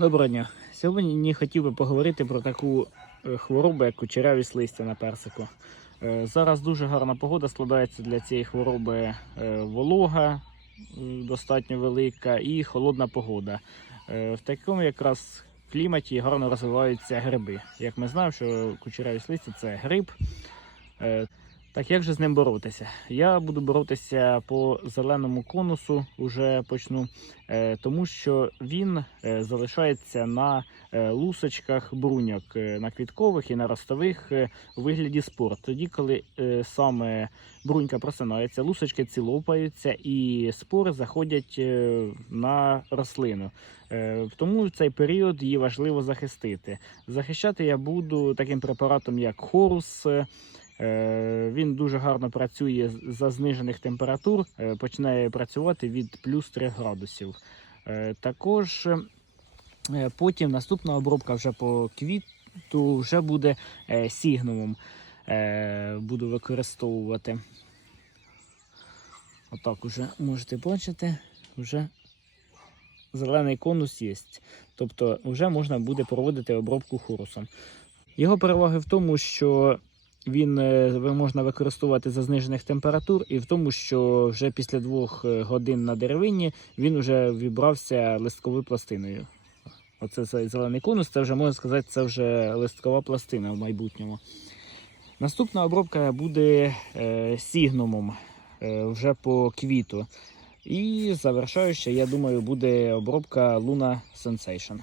Доброго дня. Сьогодні хотів би поговорити про таку е, хворобу, як кучерявість листя на персику. Е, Зараз дуже гарна погода складається для цієї хвороби е, волога достатньо велика і холодна погода. В такому якраз кліматі гарно розвиваються гриби. Як ми знаємо, що кучерявість листя це гриб. Так як же з ним боротися? Я буду боротися по зеленому конусу, уже почну, е, тому що він е, залишається на е, лусочках бруньок, на квіткових і на ростових у вигляді спор. Тоді, коли саме брунька просинається, лусочки ці лопаються і спори заходять на рослину. Тому в цей період її важливо захистити. Захищати я буду таким препаратом, як хорус. Е, Він дуже гарно працює за знижених температур, е, починає працювати від плюс 3 градусів. Е, Також потім наступна обробка вже по квіту вже буде сігнумом. Буду використовувати. Отак уже можете бачити, вже зелений конус є. Тобто вже можна буде проводити обробку хорусом. Його переваги в тому, що він е, можна використовувати за знижених температур, і в тому, що вже після двох е, годин на деревині він вже вібрався листковою пластиною. Оце цей зелений конус, це вже можна сказати, це вже листкова пластина в майбутньому. Наступна обробка буде е, сігнумом е, вже по квіту. І завершаюча, я думаю, буде обробка Luna Sensation.